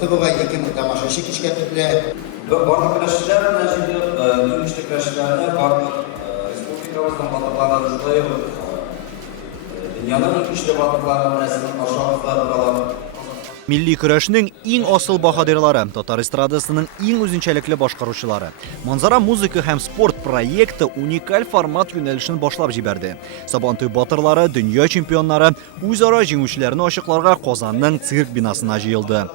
ТВ-га 2 тамашачы кичкә төрле. Барлык көрәшчеләр менә җиңү иштә көрәшчеләрне барлык республикабыздан батырларны җыйып, дөньяның иң батырлары рәсемен каршылап Milli көрәшнең иң асыл баһадирлары, татар эстрадасының иң үзенчәлекле башкаручылары. Манзара музыка һәм спорт проекты уникаль формат юнәлешен башлап җибәрде. Сабантуй батырлары, дөнья чемпионнары үзара җиңүчеләрне ачыкларга Казанның цирк бинасына җыелды.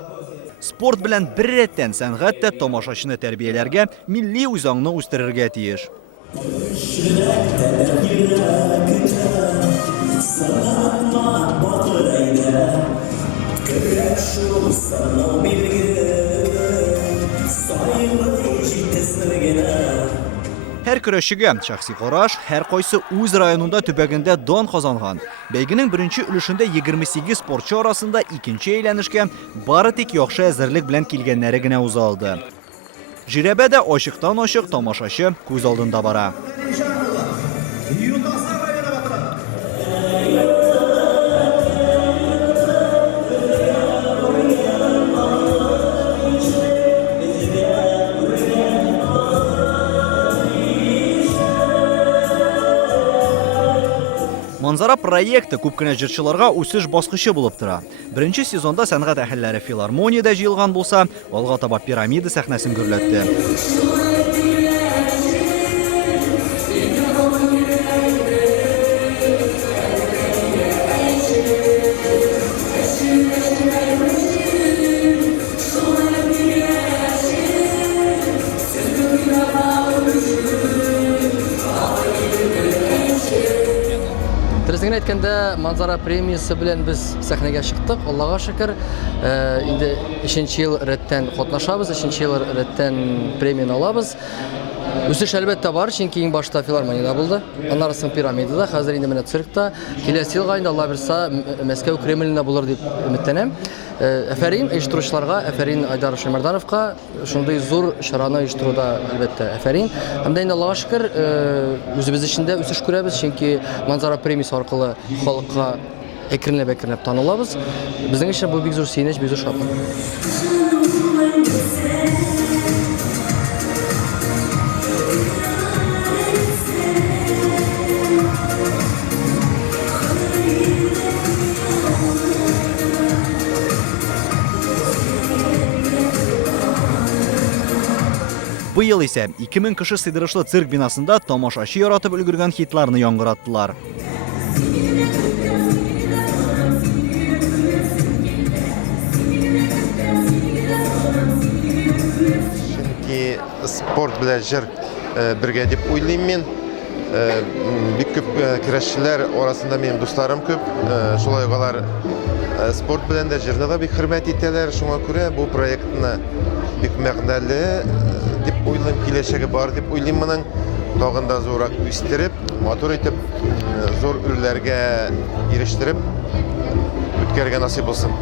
Спорт белән бер рәттән сәнгать тә тамашачыны тәрбияләргә, милли үзаңны үстерергә тиеш. Һәр көрәшчегә шәхси караш, һәр кайсы үз районында төбәгендә дан казанган. Бәйгенең беренче өлешендә 28 спортчы арасында икенче әйләнешкә бары тик яхшы әзерлек белән килгәннәре генә уза алды. Жирәбәдә ачыктан-ачык тамашачы күз алдында бара. Манзара проекты күп кенә җырчыларга үсеш баскычы булып тора. Беренче сезонда сәнгать әһелләре филармониядә җыелган булса, алга таба пирамида сәхнәсен гөрләтте. Дөресен әйткәндә, Манзара премиясе белән без сәхнәгә чыктык. Аллага шөкер, инде 3нче ел рәттән катнашабыз, 3нче ел рәттән премияны алабыз. Үсеш әлбәттә бар, чөнки иң башта филармониядә булды. Аннан соң пирамидада, хәзер инде менә циркта. Киләсе елга инде Алла бирсә Мәскәү Кремлендә булыр дип өметләнәм. Әфәрин оештыручыларга, әфәрин Айдар Шәмәрдановка, шундый зур чараны оештыруда әлбәттә әфәрин. Һәм дә инде Аллага шөкер, үзебез эчендә үсеш күрәбез, чөнки Манзара премиясе аркылы халыкка әкренләп танылабыз. Безнең өчен бу бик зур сөенеч, бик зур шатлык. Быел исә 2000 кеше сыйдырышлы цирк бинасында тамашачы яратып өлгергән хитларны яңгыраттылар. Чөнки спорт белән җыр бергә дип уйлыйм мин. Бик күп көрәшчеләр арасында минем дусларым күп. Шулай алар спорт белән дә җырны да бик хөрмәт итәләр. Шуңа күрә бу проектны бик мәгънәле дип уйлыйм, киләчәге бар дип уйлыйм моның. Тагын да зуррак үстереп, матур итеп, зур үрләргә ирештереп үткәргә насыйп булсын.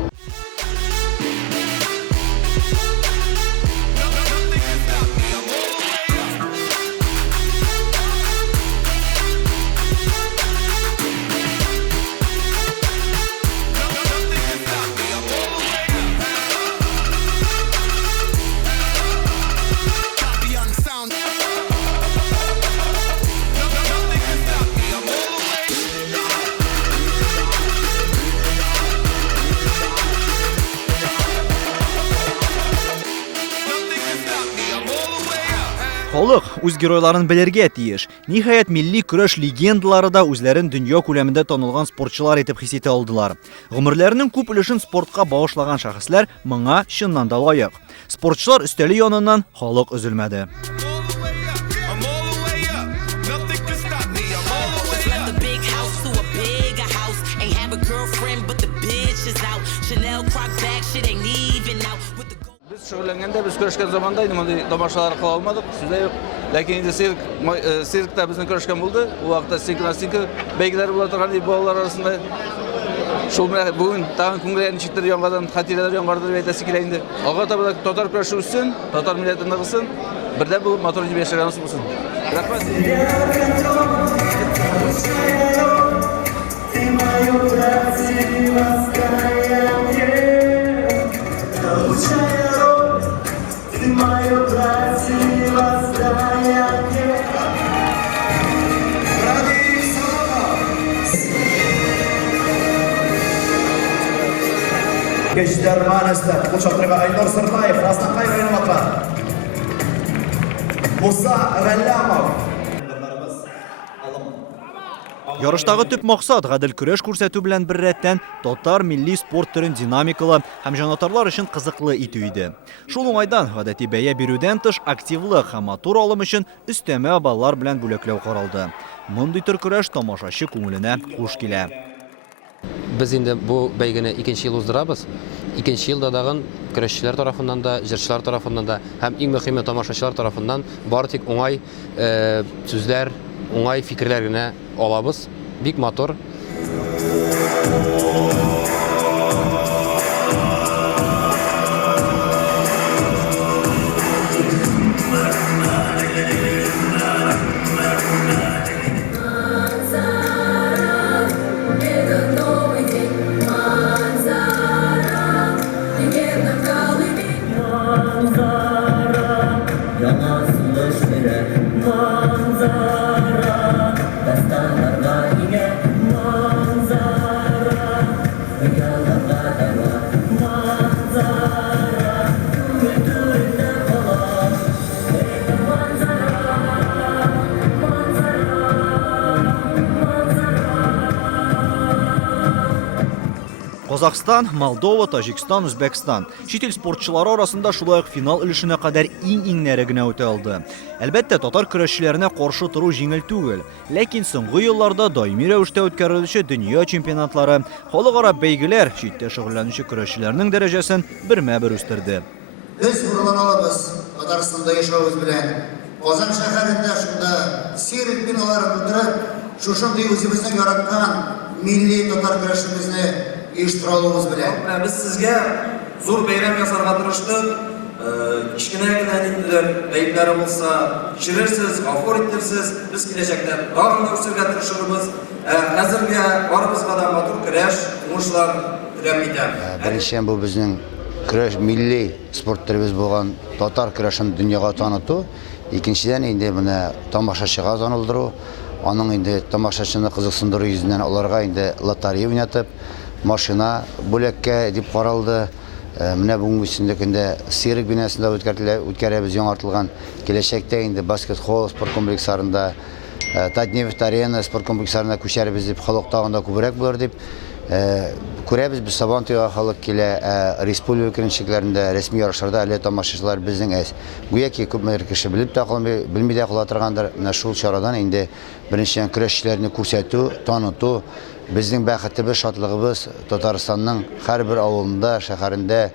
Халык үз геройларын белергә тиеш. Ниһаять милли көрәш легендалары да үзләрен дөнья күләмендә танылган спортчылар итеп хис итә алдылар. Гомерләренең күп өлешен спортка багышлаган шәхесләр моңа чыннан да лаек. Спортчылар өстәле яныннан халык өзелмәде. Biz şөгыльләнгәндә, без көрәшкән заманда инде мондый тамашалар кыла алмадык, сүздә юк. Ләкин инде циркта безнең көрәшкән булды. У вакытта синхронастика бәйгеләре була торган иде балалар арасында. Шул бүген тагын күңелләр ничектер яңадан хатирәләр яңгырды дип әйтәсе килә инде. Алга таба да татар көрәше үссен, татар милләте ныгысын, бердә булып матур итеп яшәргә насыйп булсын. Рәхмәт. Gençler maalesef bu çatırga Aynur Sırtayev, Rastan Kayra oynamaklar. Musa Vellamov. Ярыштагы төп максат гадел көрәш күрсәтү белән бер рәттән татар милли спорт төрен динамикалы һәм җанатарлар өчен кызыклы итү иде. Шул уңайдан гадәти бәя бирүдән тыш активлык һәм матур алым өчен өстәмә баллар белән бүләкләү каралды. Мондый төр көрәш тамашачы күңеленә хуш килә. Biz indi bu бәйгене 2нче ел уздырабыз. 2нче елда дагын көрәшчеләр тарафыннан да, җырчылар тарафыннан да һәм иң мөһиме тамашачылар тарафыннан бары тик уңай сүзләр, уңай фикерләр генә алабыз. Бик матур. Казахстан, Молдова, Таҗикстан, Үзбәкстан. Чит ил спортчылары арасында шулай ук финал өлешенә кадәр иң-иңнәре генә үтә алды. Әлбәттә, татар көрәшчеләренә каршы туру җиңел түгел. Ләкин соңгы елларда даими рәвештә үткәрелүче дөнья чемпионатлары, халыкара бәйгеләр читтә шөгыльләнүче көрәшчеләрнең дәрәҗәсен бермә-бер үстерде. Biz gururlanalımız Tatarstanda yaşavız bilen. Ozan şehirinde şunda seyret binaları tutturup, şu şunday özümüzden yaratkan milli Tatar güreşimizni uyushtiralımız bilen. Biz sizge zor bayram yasarga tırıştık. Kichkinagina ayıpları bo'lsa kechirasiz, g'afur etirsiz. Biz kelajakda doim o'sirga tirishimiz. Hozirga borimiz qadar motor kurash, o'yinlar tilab ketamiz. Birinchidan bu bizning kurash milliy sport turimiz bo'lgan Tatar kurashini dunyoga tanıtу. Ikkinchidan endi buni tomoshachiga tanildiru. Onun endi tomoshachining qiziqsindirish yüzünden ularga endi lotereya o'ynatib, mashina bo'lakka deb qaraldi. Менә бүгенге көндә Серик бинасында үткәрәбез яңартылган киләчәктә инде баскет-хол спорт комплексларында, Татнефть арена спорт комплексларына күчәрбез дип халык тагында күбрәк булыр дип күрәбез. Без Сабантуйга халык килә, республика көнчекләрендә рәсми ярышларда әле тамашачылар безнең әз. Гүя ки күпмедер кеше белеп тә калмый, белми дә кала торгандыр. Менә шул чарадан инде беренчедән көрәшчеләрне күрсәтү, таныту, bizning бәхетебез, шатлыгыбыз Татарстанның һәрбер авылында, шәһәрендә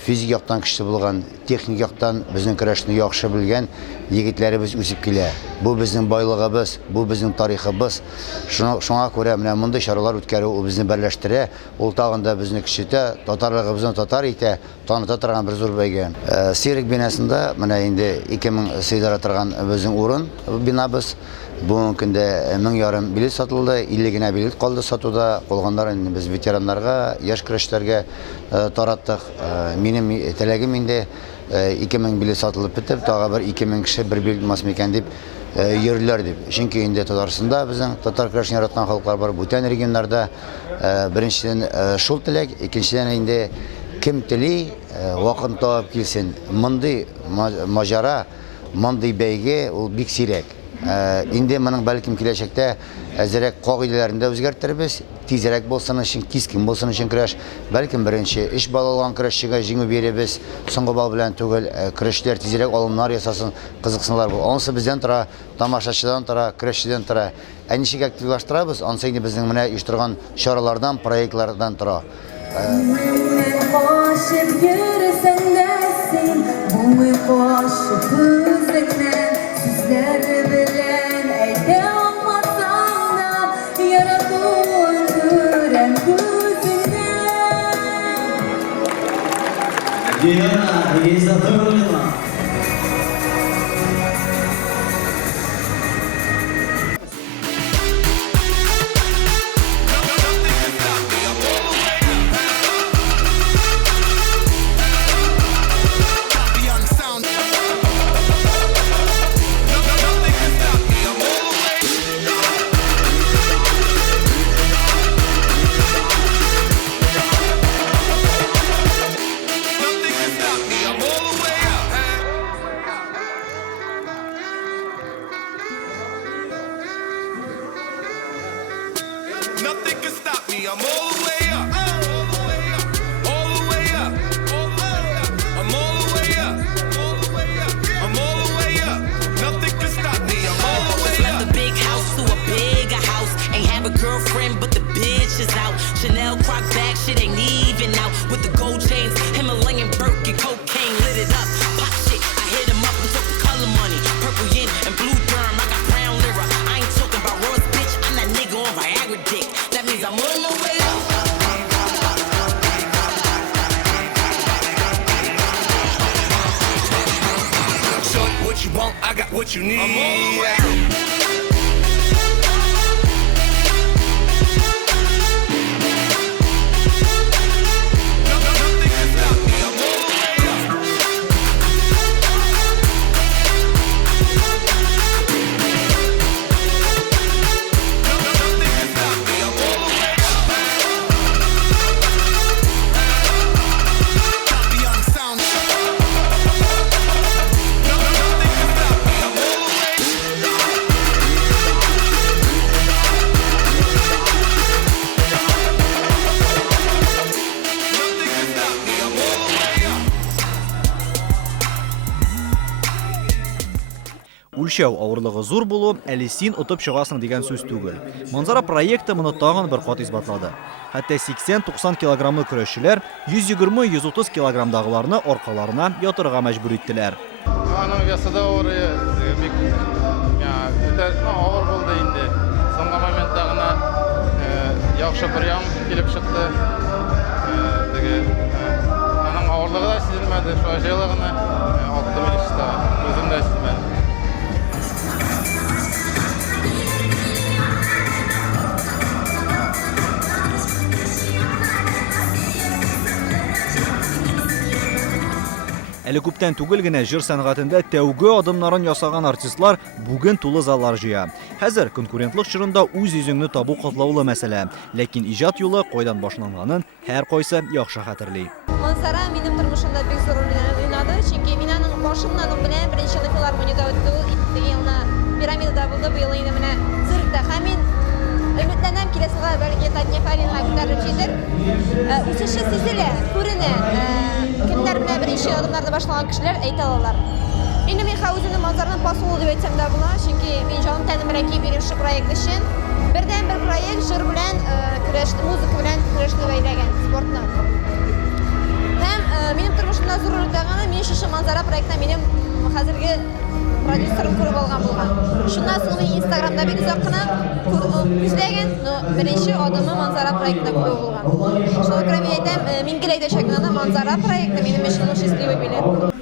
физик яктан көчле булган, техник яктан безнең көрәшне яхшы белгән егетләребез үсеп килә. Бу безнең байлыгыбыз, бу безнең тарихыбыз. Шуңа күрә менә мондый чаралар үткәрү ул безне берләштерә, ул тагында безне кичетә, татарлыгыбызны татар итә, таныта торган бер зур бәйге. Серик бинасында менә инде 2000 сыйдыра торган безнең урын бинабыз. Бүгенге көндә 1000 билет сатылды, 50 генә билет калды сатуда. Калганнарын без ветераннарга, яшь көрәшчеләргә тараттык. Минем теләгем инде 2000 билет сатылып бетеп, тагы бер 2000 кеше бер билет булмас микән дип йөриләр дип. Чөнки инде Татарстанда безнең татар көрәшен яраткан халыклар бар. Бүтән регионнарда беренчедән шул теләк, икенчедән инде кем тели вакытын табып килсен. Мондый маҗара, мондый бәйге ул бик сирәк. Инде моның бәлким киләчәктә әзрәк кагыйдәләрендә үзгәртербез. Тизрәк булсын өчен, кискен булсын өчен көрәш. Бәлким беренче эш балалган көрәшчегә җиңү бирәбез. Соңгы бал белән түгел, көрәшләр тизрәк алымнар ясасын, кызыксынлар бу. Анысы бездән тора, тамашачыдан тора, көрәшчедән тора. Ничек активлаштырабыз? Анысы инде безнең менә оештырган чаралардан, проектлардан тора. Diana, Elisa me. I'm all the way up. All the way up. I'm all the way up. I'm all the way up. Nothing can stop me. I'm all the way up. Left the big house to a bigger house. Ain't have a girlfriend, but the bitch is out. Chanel croc bag, shit ain't even out. With the gold chains, Himalayan Birkin, cocaine lit it up. Pop shit, I hit him up and took the color money. Purple yin and blue derm, I got brown lira. I ain't talking about Ross, bitch. I'm that nigga on Viagra dick. That means I'm all the way up. Short, what you want, I got what you need. I'm all the way up. Үлчәү авырлыгы зур булу, әле син отып чыгасың дигән сүз түгел. Манзара проекты моны тагын бер кат исбатлады. Хәтта 80-90 килограммлы көрәшчеләр 120-130 килограммдагыларны аркаларына ятырга мәҗбүр иттеләр. Аның весы да бик авыр булды инде. Соңгы моментта гына яхшы бер ям килеп чыкты. Аның авырлыгы да сизелмәде, шуҗайлыгы гына атты милишта. Үзем дә сизмәдем. Әле күптән түгел генә җыр сәнгатендә тәүге адымнарын ясаган артистлар бүген тулы заллар җыя. Хәзер конкурентлык чорында үз йөзеңне табу катлаулы мәсьәлә, ләкин иҗат юлы кайдан башланганын һәркайсы яхшы хәтерли. Манзара минем тормышымда бик зур роль уйнады, чөнки мин аның башыннан белән беренче филармониядә үтте, итте елны пирамидада булды, быел инде менә циркта. Һәм мин өметләнәм киләсегә бәлки Татьяна Фаринга күтәреп җитер. Үсеше сизелә, күренә. Кемнәр белән беренче адымнарда башлаган кешеләр әйтә алалар. Инде мин үземне Манзараның посылы дип әйтсәм дә була, чөнки мин җаным тәнем белән кибирем шу проект өчен. Бердән-бер проект җыр белән көрәш, музыка белән көрәшне бәйләгән спортны. Һәм минем тормышымда зур роль уйнаганы мин шушы Манзара проектны минем хәзерге продюсерым күреп алган булган. Шуннан соң мин Instagramда бик озак кына күзләгән, но беренче адымы Манзара проектында күреп булган. Шуңа күрә мин әйтәм, мин киләчәктә Манзара проекты минем өчен счастливый билет.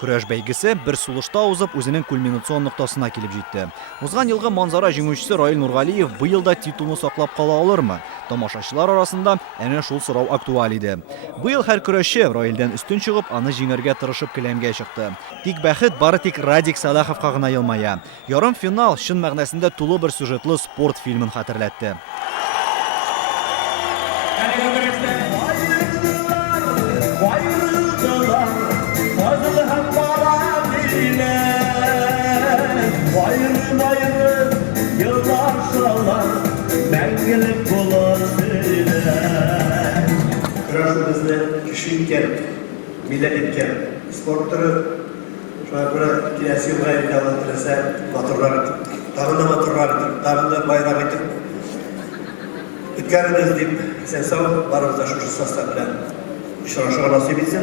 Көрәш бәйгесе бер сулышта узып үзенең кульминацион ноктасына килеп җитте. Узган елгы Манзара җиңүчесе Раил Нургалиев быел да титулны саклап кала алырмы? Тамашачылар арасында әнә шул сорау актуаль иде. Быел һәр көрәшче Раилдән өстен чыгып, аны җиңәргә тырышып келәмгә чыкты. Тик бәхет бары тик Радик Салаховка гына елмая. Ярым финал чын мәгънәсендә тулы бер сюжетлы спорт фильмын хәтерләтте. Körəşimizdə kişi itkən, millət itkən, sport türü şuna görə kilesi yılға iddialandırırsa motorlar itib, tağında motorlar itib, tağında bayraq itib. Ütkərimiz deyib, sen sağ ol, barımızda şu saslar bilən işraşığa nasip etsin.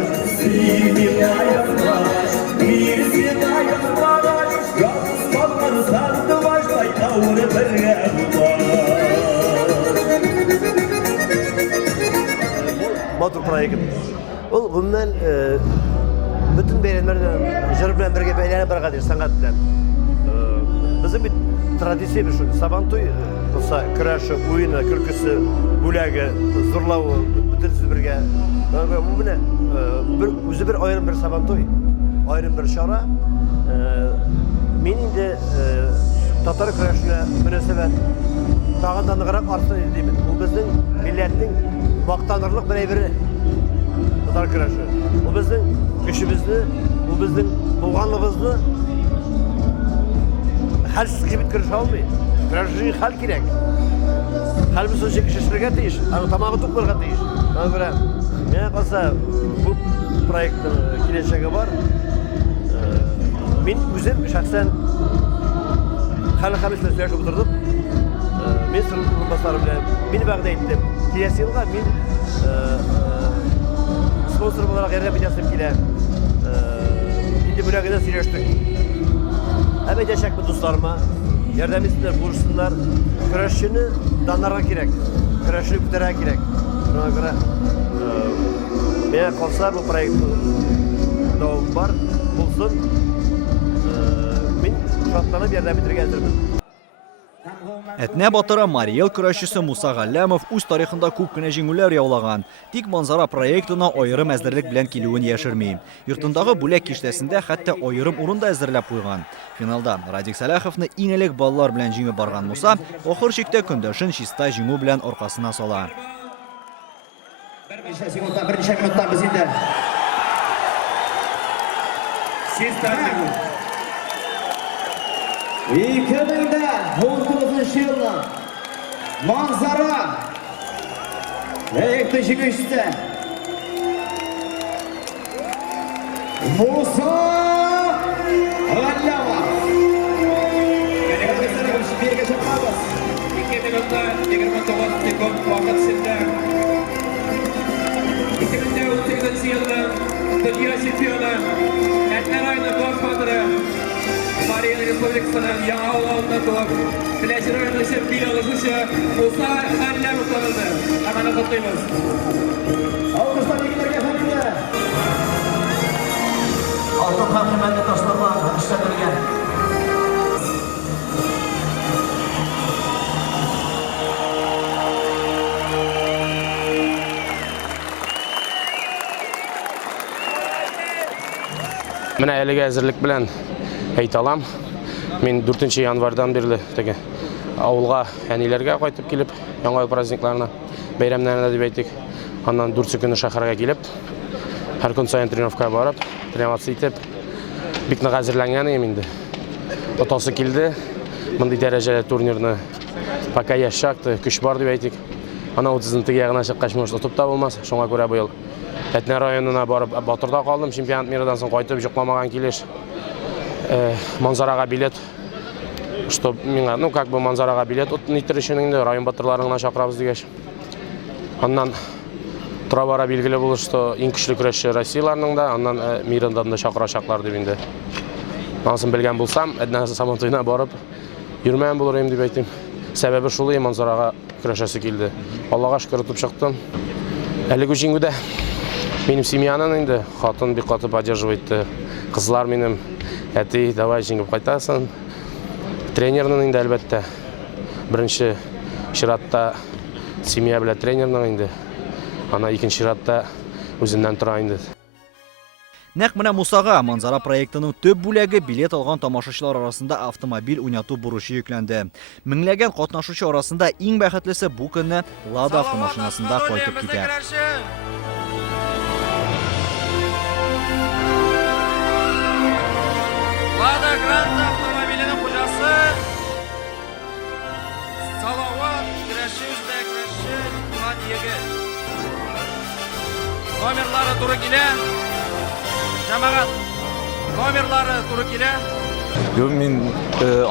Motor proyekt. Ol bundan bütün Bütün beyrenler jır bilen birge beylenip bargadır sanat bilen. Bizim bir tradisiya bir şu. Sabantoy olsa kıraşı, oyunu, külküsü, bulagi, zurlavı, bütün birge. Bu ne? Özü bir ayrım bir sabantoy. Ayrım bir şara. Menin de Tatar kıraşına münasebet tağından qarab artsan edeyim. Bu bizning milletning maqtanırlıq bir Tatar kıraşı. Bu bizning güçümüzni, bu bizning bo'lganligimizni halsiz qilib kirish olmaydi. Kırashning hal kerak. Qalbi so'zga ishishlarga tegish, tomog'i to'q bo'lgan tegish. Mana ko'ra, meni qolsa bu proyektning kelajagi bor. Men o'zim shaxsan hali hamislar söylashib o'tirdim. Men sirli bilan meni va'da etdim. Kelasi yilga men sponsor olarak yardım edeceğim ki şimdi bölgede söylüştük. Hem edecek mi dostlarıma yardım etsinler, buluşsunlar. Kıraşını danlara gerek, kıraşını bitirek gerek. Buna göre ben kalsa bu proyekt devam var, bulsun. Ben şartlarına bir yardım edirgendirdim. Әтнә батыры Мариэл көрәшчесе Муса Галләмов үз тарихында күп кенә җиңүләр яулаган. Тик манзара проектына аерым әзерлек белән килүен яшерми. Йортындагы бүләк киштәсендә хәтта аерым урын да әзерләп куйган. Финалда Радик Сәләховны иң элек балалар белән җиңеп барган Муса ахыр чиктә көндәшен чиста җиңү белән аркасына сала. Берничә минуттан без инде. Ikiminde 19 yılda manzara proyekti çıkıştı. Musa Gallava. Bir geçe kalmaz. 2 minuta 29 sekund vakit şimdi. 2018 yılda dünya şampiyonu Etner Aylı Godfather'ı Mariel Respublikası'nın Yağı Oğlan'da doğup Fleşir Oyunlusu Bilalısışı Musa Gallava tanıdı. Hemen kutlayımız. Alkışlar ilgilerine katılıyor. Altın hakimende dostlarla işlemlerine. Мен әлеге әзірлік білән әйте алам. Мен 4 январдан берлі ауылға әнелерге қайтып келіп, яңа ай праздникларына, бәйрәмнәріне деп әйтек. Аннан 4 күні шақарға келіп, әр күн сайын тренировка барып, тренировация етіп, бикні әзірләнгән енді. Отасы келді, мындай дәрежелі турнирны пока яшақты, күш бар деп әйтек. Ана 30-ntigi ягына чыккач может отуп та болмас. Шуңа күрә быел Этнер районына барып Батырда калдым. Чемпионат мирдан соң кайтып жукламаган килеш. Манзарага билет. Что миңа, как бы манзарага билет нитеришенинде район батырларына чакырабыз дигәч. Аннан тура бара билгеле булды, что иң көчле көрәшче Россияларның да, аннан мирдан да чакырачаклар дип инде. Анысын белгән булсам, Этнер Самантойна барып йөрмәгән булыр дип әйтим. Сәбәбе шулай, манзарага көрәшәсе килде. Аллага шөкер утып чыктым. Әлеге җиңүдә минем семьяның инде хатын бик каты поддерживает. Кызлар минем әти, давай җиңеп кайтасың. Тренерның инде әлбәттә беренче чиратта семья белән тренерның инде. Ана икенче чиратта үзеннән тора инде. Нәкъ менә Мусага манзара проектының төп бүләге билет алган тамашачылар арасында автомобиль уйнату бурычы йөкләнде. Меңләгән катнашучы арасында иң бәхетлесе бу көнне Лада автомашинасында кайтып китә. Lada Granta avtomobilining xo'jasi Salovat Krashish Turan yigit. Nomerlari to'g'ri kelgan. Jamoat nomerlari to'g'ri kelgan. Yo'q, men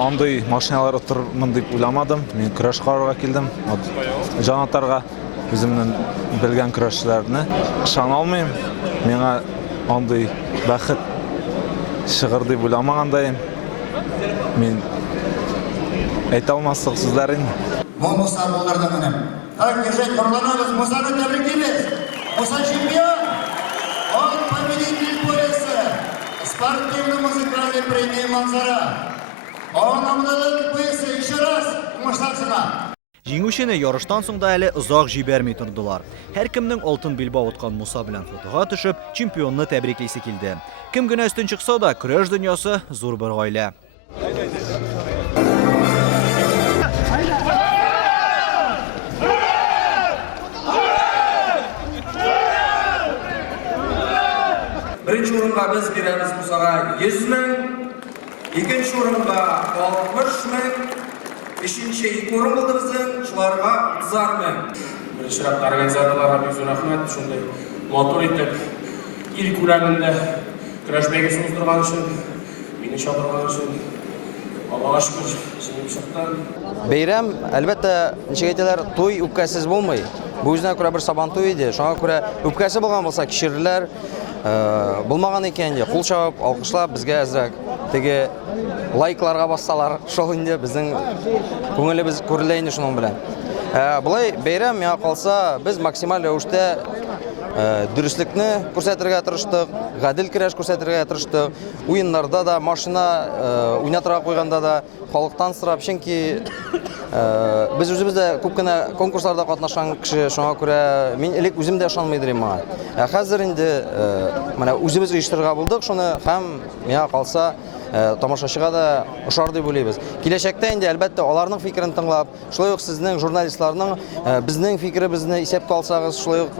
андай машиналар o'tirman deb o'ylamadim. Men kurash qarorga keldim. Janotarga o'zimning bilgan kurashchilarni ishona olmayman. Menga андай baxit shiğir deb o'ylamagandayim. Men ayta olmaslik so'zlar endi. Musa bo'lgardan mana. Herkese nurlanamiz. Musa'ni tabriklaymiz. Musa chempion. Ol победитель пояса. спортивно-музыкальной премии «Манзара». Оңамдылық бұйысы еще раз ұмыштансына. Җиңүчене ярыштан соң да әле озак җибәрми тордылар. Һәр кемнең алтын билбау аткан Муса белән фотога төшеп, чемпионны тәбриклисе килде. Кем генә өстен чыкса да, көрәш дөньясы зур бер гаилә. Birinchi o'ringa biz beramiz Musaga 100 ming, ikkinchi o'ringa 60 ming, beshinchi o'rin bo'ldi bizning shularga 30 ming. Birinchi raqamda organizatorlarga bek zo'r rahmat, shunday motor etib ilk ko'lamda kurash baygasi o'zdirgan uchun, meni chaqirgan uchun Allohga shukr, shunday chiqdi. Бәйрәм, әлбәттә, ничек әйтәләр, туй үпкәсез булмый. Бу үзенә күрә бер сабан туй иде. Шуңа күрә үпкәсе булган булса, кишерләр булмаган икән, кул чабып, алкышлап безгә әзрәк. Теге лайкларга бассалар, шул инде безнең күңелебез күрелә инде шуның белән. Булай бәйрәм миңа калса, без максималь рәвештә дөреслекне күрсәтергә тырыштык, гадел көрәш күрсәтергә тырыштык. Уеннарда да, машина уйнатырга куйганда да халыктан сорап, чөнки без үзебез дә күп кенә конкурсларда катнашкан кеше, шуңа күрә мин элек үзем дә ышанмый идем моңа. Хәзер инде менә үзебез оештырырга булдык шуны һәм миңа калса тамашачыга да ошар дип уйлыйбыз. Киләчәктә инде әлбәттә аларның фикерен тыңлап, шулай ук сезнең журналистларның безнең фикеребезне исәпкә алсагыз, шулай ук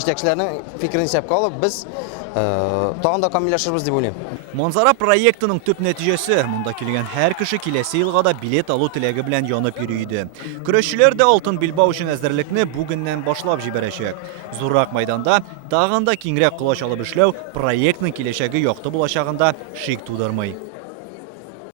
җитәкчеләрнең фикерен исәпкә алып, без тагын да камилләшербез дип уйлыйм. Манзара проектының төп нәтиҗәсе монда килгән һәр кеше киләсе елга да билет алу теләге белән янып йөри иде. Көрәшчеләр дә алтын билбау өчен әзерлекне бүгеннән башлап җибәрәчәк. Зуррак мәйданда тагын да киңрәк колач алып эшләү проектның киләчәге якты булачагында шик тудырмый.